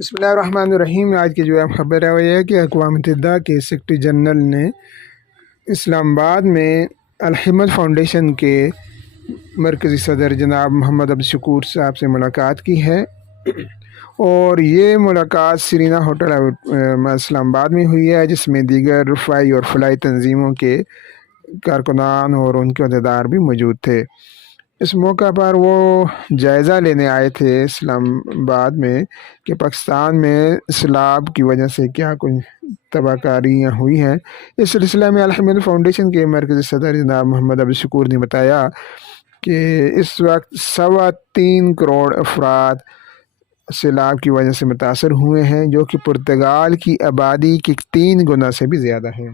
بسم اللہ الرحمن الرحیم۔ آج کی جو خبر ہے وہ یہ ہے کہ اقوام متحدہ کے سیکرٹری جنرل نے اسلام آباد میں الحمد فاؤنڈیشن کے مرکزی صدر جناب محمد عبدالشکور صاحب سے ملاقات کی ہے، اور یہ ملاقات سرینا ہوٹل اسلام آباد میں ہوئی ہے، جس میں دیگر رفاعی اور فلاحی تنظیموں کے کارکنان اور ان کے عہدیدار بھی موجود تھے۔ اس موقع پر وہ جائزہ لینے آئے تھے اسلام آباد میں کہ پاکستان میں سیلاب کی وجہ سے کیا کچھ تباہ کاریاں ہوئی ہیں۔ اس سلسلے میں الحمد فاؤنڈیشن کے مرکزی صدر جناب محمد عبدالشکور نے بتایا کہ اس وقت 3.25 کروڑ افراد سیلاب کی وجہ سے متاثر ہوئے ہیں، جو کہ پرتگال کی آبادی کی 3 گنا سے بھی زیادہ ہے۔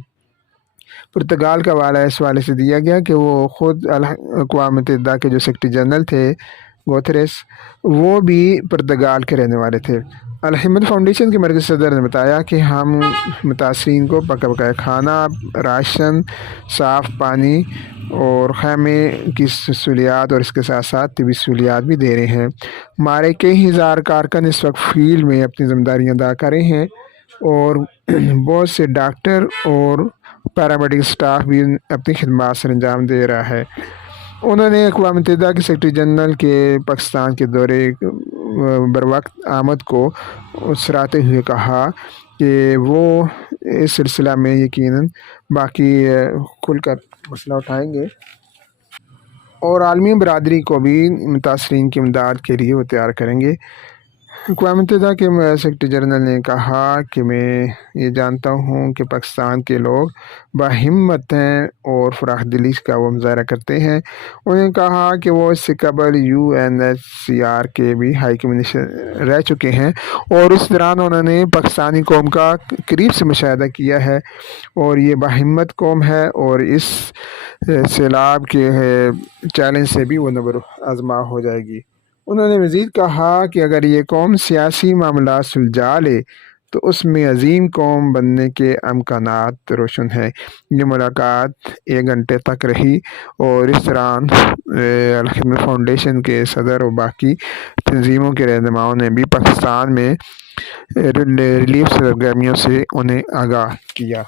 پرتگال کا حوالہ اس والے سے دیا گیا کہ وہ خود اقوام متحدہ کے جو سیکرٹری جنرل تھے گوتریس، وہ بھی پرتگال کے رہنے والے تھے۔ الحمد فاؤنڈیشن کے مرکزی صدر نے بتایا کہ ہم متاثرین کو پکا پکایا کھانا، راشن، صاف پانی اور خیمے کی سہولیات اور اس کے ساتھ ساتھ طبی سہولیات بھی دے رہے ہیں۔ ہمارے کئی ہزار کارکن اس وقت فیلڈ میں اپنی ذمہ داریاں ادا کر رہے ہیں، اور بہت سے ڈاکٹر اور پیرامیڈیکل سٹاف بھی اپنی خدمات سر انجام دے رہا ہے۔ انہوں نے اقوام متحدہ کے سیکرٹری جنرل کے پاکستان کے دورے بروقت آمد کو سراہتے ہوئے کہا کہ وہ اس سلسلہ میں یقیناً باقی کھل کر مسئلہ اٹھائیں گے، اور عالمی برادری کو بھی متاثرین کی امداد کے لیے وہ تیار کریں گے۔ اقوام متحدہ کے سیکرٹری جنرل نے کہا کہ میں یہ جانتا ہوں کہ پاکستان کے لوگ باہمت ہیں اور فراخ دلی کا وہ مظاہرہ کرتے ہیں۔ انہوں نے کہا کہ وہ اس سے قبل UNHCR کے بھی ہائی کمشنر رہ چکے ہیں، اور اس دوران انہوں نے پاکستانی قوم کا قریب سے مشاہدہ کیا ہے، اور یہ باہمت قوم ہے، اور اس سیلاب کے چیلنج سے بھی وہ نبر آزما ہو جائے گی۔ انہوں نے مزید کہا کہ اگر یہ قوم سیاسی معاملات سلجھا لے تو اس میں عظیم قوم بننے کے امکانات روشن ہیں۔ یہ ملاقات 1 گھنٹے تک رہی، اور اس دوران الحمد فاؤنڈیشن کے صدر اور باقی تنظیموں کے رہنماؤں نے بھی پاکستان میں ریلیف سرگرمیوں سے انہیں آگاہ کیا۔